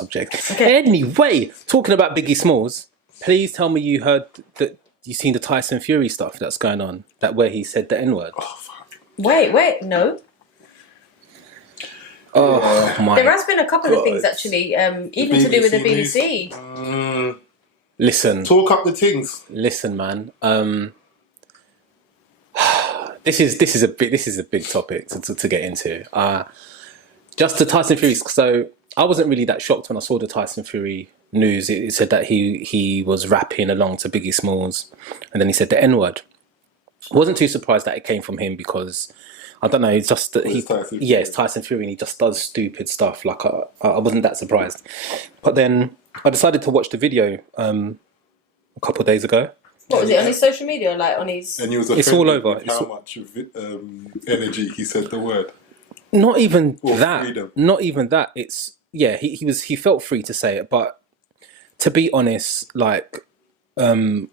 subject. Okay. Anyway, talking about Biggie Smalls, please tell me you heard that you seen the Tyson Fury stuff that's going on, that where he said the N-word. Oh, fuck. Wait, no. Oh my! There has been a couple of God. things actually, even to do with the BBC. Listen, Talk up the things. listen, man. This is a big topic to get into. Just the Tyson Fury. So I wasn't really that shocked when I saw the Tyson Fury news. It said that he was rapping along to Biggie Smalls, and then he said the N-word. I wasn't too surprised that it came from him because I don't know. It's just that it's Tyson Fury, and he just does stupid stuff. Like I wasn't that surprised, but then I decided to watch the video a couple of days ago. What was it on his social media, like on his? And he was It's all over. with how much energy he said the word. Not even Or that. freedom. Not even that. It's he felt free to say it, but to be honest, like I don't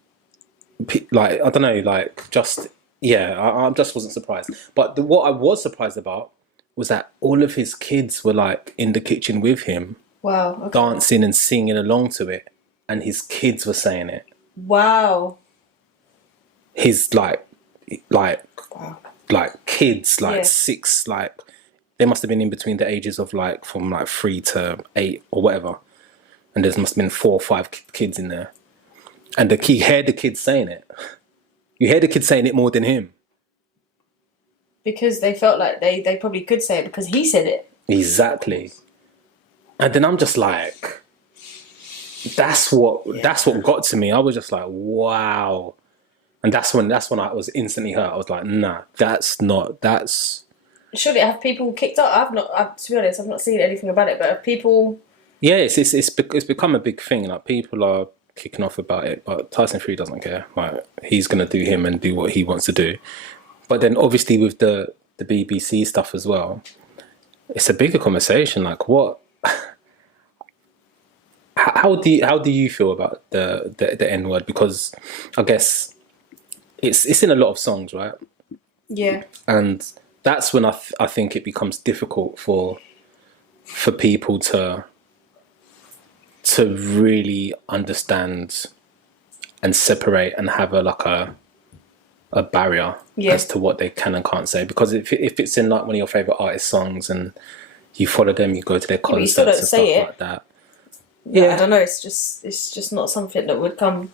know, like just I just wasn't surprised. But what I was surprised about was that all of his kids were like in the kitchen with him, Wow. Okay. dancing and singing along to it, and his kids were saying it. Wow. His like kids, like Yeah. 6, like they must have been in between the ages of like from like 3 to 8 or whatever, and there must have been 4 or 5 kids in there, and he heard the kids saying it. You hear the kids saying it more than him. Because they felt like they probably could say it because he said it. Exactly. And then I'm just like, that's what got to me. I was just like, wow. And that's when I was instantly hurt. I was like, nah, that's. Should it have people kicked out? To be honest, I've not seen anything about it. But have people? Yeah, it's become a big thing. Like people are kicking off about it, but Tyson Fury doesn't care. Like he's gonna do him and do what he wants to do. But then obviously with the BBC stuff as well, it's a bigger conversation. Like what? How do you feel about the N-word? Because I guess it's in a lot of songs, right? Yeah. And that's when I think it becomes difficult for people to really understand and separate and have a barrier as to what they can and can't say. Because if it's in like one of your favorite artist songs and you follow them, you go to their concerts still don't and say stuff it. like that. Yeah, I don't know. It's just not something that would come.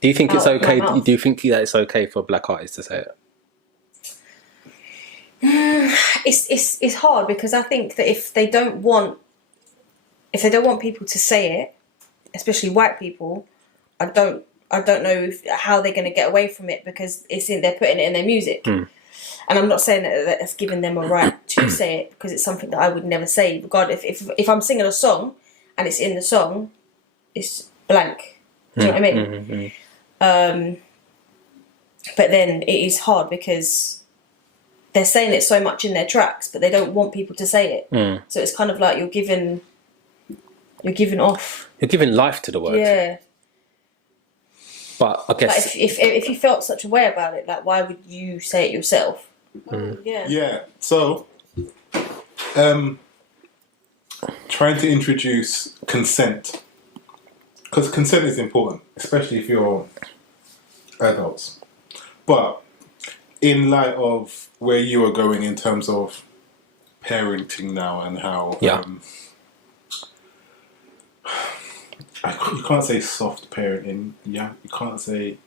Do you think it's out of my okay? mouth. Do you think that it's okay for black artists to say it? It's hard because I think that if they don't want people to say it, especially white people, I don't know how they're going to get away from it because they're putting it in their music. And I'm not saying that that's giving them a right to say it because it's something that I would never say. Regardless, if I'm singing a song and it's in the song, it's blank. Do you know what I mean? But then it is hard because they're saying it so much in their tracks, but they don't want people to say it. So it's kind of like you're giving off. You're giving life to the word. Yeah. But I guess Like if you felt such a way about it, like why would you say it yourself? Yeah. Yeah. So, trying to introduce consent, because consent is important, especially if you're adults. But in light of where you are going in terms of parenting now and how you can't say soft parenting. Yeah, you can't say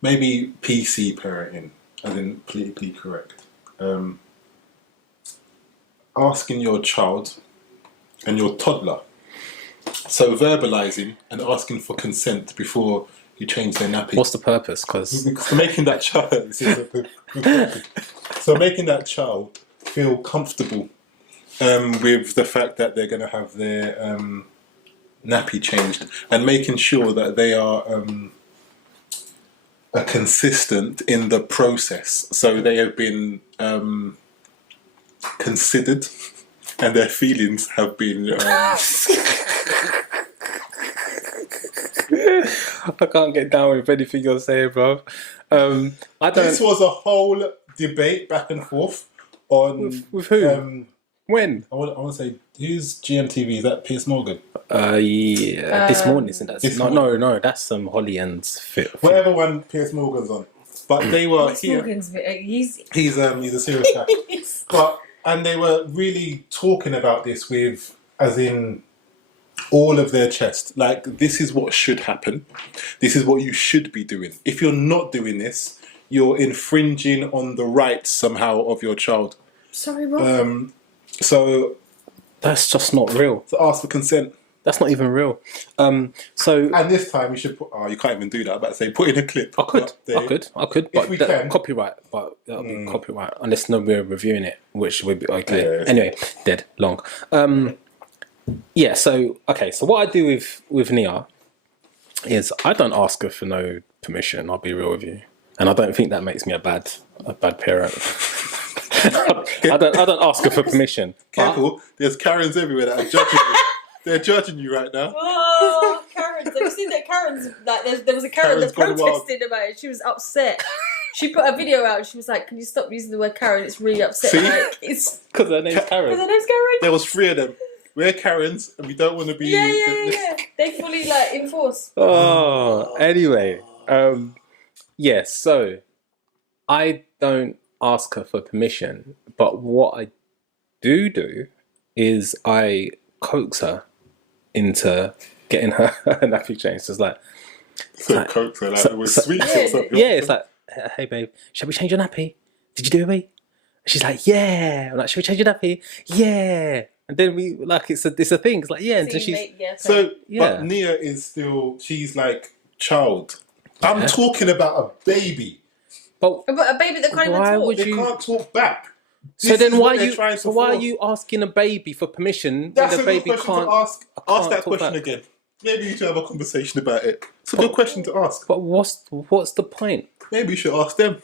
maybe PC parenting, as in politically correct. Asking your child and your toddler, so verbalizing and asking for consent before you change their nappy. what's the purpose? Because So making that child, so making that child feel comfortable with the fact that they're going to have their nappy changed, and making sure that they are consistent in the process. So they have been considered, and their feelings have been. I can't get down with anything you're saying, bro. I don't. This was a whole debate back and forth on With who? When? I want to say, who's GMTV? Is that Piers Morgan? Yeah, this morning, isn't that? This No, that's Holly and Fit. Whatever one Piers Morgan's on. But they were Piers here. Morgan's he's He's a serious guy. And they were really talking about this with, as in, all of their chest. Like, this is what should happen. This is what you should be doing. If you're not doing this, you're infringing on the rights somehow of your child. sorry, what? So That's just not real. to ask for consent. That's not even real. And this time you should put. Oh, you can't even do that. I'm about to say, put in a clip. I could. But we can. copyright. But that'll be copyright unless we're reviewing it, which would be okay. Yeah. Anyway, dead long. Yeah. So okay. So what I do with Nia is I don't ask her for no permission. I'll be real with you, and I don't think that makes me a bad parent. I don't ask her for permission. Careful, there's Karens everywhere that are judging you. They're judging you right now. Oh, Karens! Have you seen that Karens? Like, there was a Karen that Karen's gone wild. protested about it. She was upset. She put a video out. And she was like, "Can you stop using the word Karen? It's really upset." See? Like, it's Because her name's Karen. because her name's Karen. There was 3 of them. We're Karens, and we don't want to be. Yeah. They fully like enforce. Oh, anyway, yeah. So I don't ask her for permission, but what I do is I coax her into getting her nappy changed. So it's like, Coke, like it was sweet or something. yeah, it's like, hey babe, shall we change your nappy? Did you do it, mate? She's like, yeah. I'm like, shall we change your nappy? Yeah. And then we like it's a thing. It's like, yeah. And then she's So, yeah. but Nia is still. She's like child. I'm talking about a baby. But a baby that can't even why talk. would They you? can't talk back. So This then is why what they're you? trying to So why are force. you asking a baby for permission That's when a the good baby question can't? to ask. Ask that talk question back. again. Maybe you should have a conversation about it. It's a good question to ask. But what's the point? Maybe you should ask them.